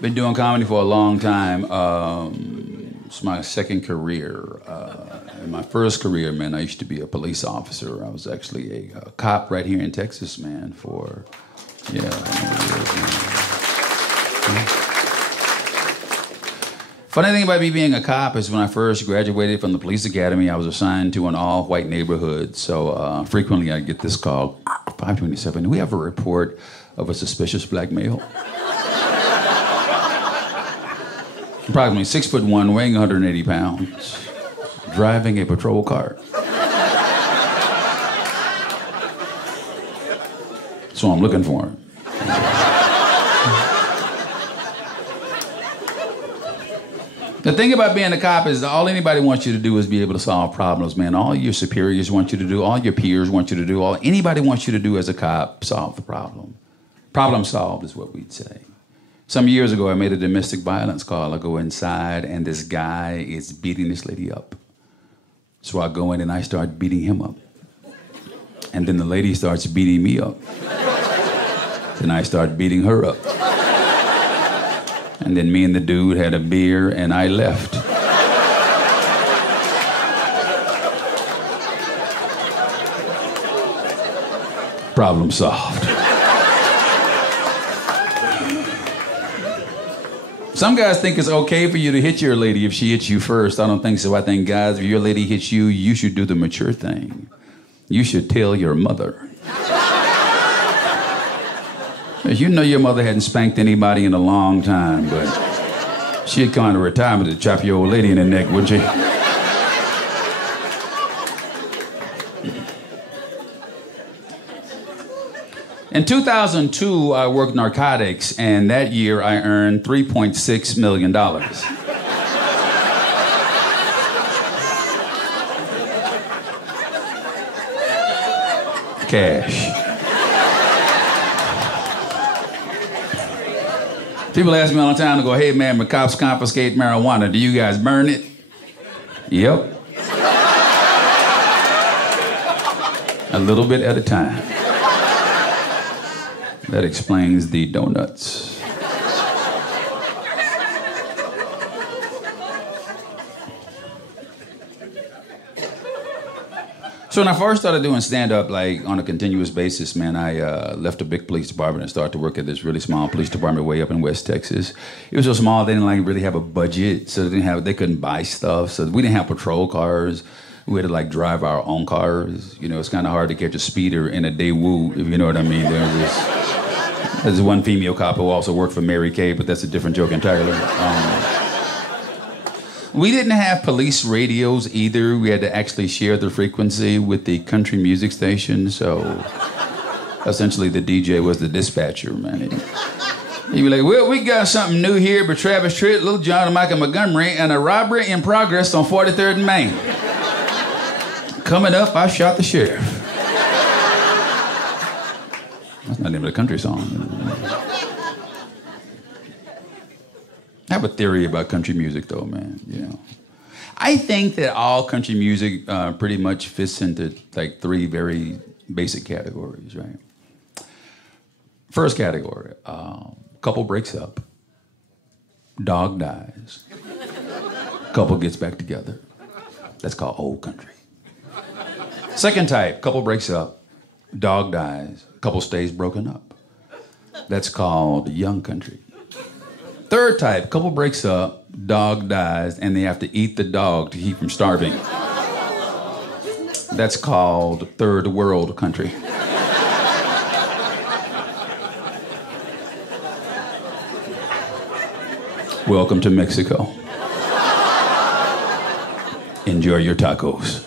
Been doing comedy for a long time. It's my second career. In my first career, man, I used to be a police officer. I was actually a cop right here in Texas, man, for, yeah. Funny thing about me being a cop is when I first graduated from the police academy, I was assigned to an all-white neighborhood. So frequently I get this call, 527, do we have a report of a suspicious black male? Approximately 6'1", weighing 180 pounds, driving a patrol car. So I'm looking for him. The thing about being a cop is all anybody wants you to do is be able to solve problems, man. All your superiors want you to do, all your peers want you to do, all anybody wants you to do as a cop, solve the problem. Problem solved is what we'd say. Some years ago, I made a domestic violence call. I go inside, and this guy is beating this lady up. So I go in, and I start beating him up. And then the lady starts beating me up. Then I start beating her up. And then me and the dude had a beer, and I left. Problem solved. Some guys think it's okay for you to hit your lady if she hits you first. I don't think so. I think, guys, if your lady hits you, you should do the mature thing. You should tell your mother. You know your mother hadn't spanked anybody in a long time, but she'd come out of retirement to chop your old lady in the neck, wouldn't she? In 2002, I worked narcotics, and that year I earned $3.6 million. Cash. People ask me all the time, to go, hey man, when cops confiscate marijuana, do you guys burn it? Yep. A little bit at a time. That explains the donuts. So when I first started doing stand-up, like, on a continuous basis, man, I left a big police department and started to work at this really small police department way up in West Texas. It was so small, they didn't like really have a budget, so they couldn't buy stuff, so we didn't have patrol cars. We had to like drive our own cars. You know, it's kind of hard to catch a speeder in a Daewoo, if you know what I mean. There's one female cop who also worked for Mary Kay, but that's a different joke entirely. We didn't have police radios either. We had to actually share the frequency with the country music station, so essentially the DJ was the dispatcher, man. He'd be like, well, we got something new here, but Travis Tritt, Little John, and Michael Montgomery, and a robbery in progress on 43rd and Main. Coming up, I shot the sheriff. That's not the name of the country song. I have a theory about country music, though, man. You know, I think that all country music pretty much fits into like three very basic categories, right? First category: couple breaks up, dog dies, couple gets back together. That's called old country. Second type: couple breaks up, dog dies, couple stays broken up. That's called young country. Third type: couple breaks up, dog dies, and they have to eat the dog to keep from starving. That's called third world country. Welcome to Mexico. Enjoy your tacos.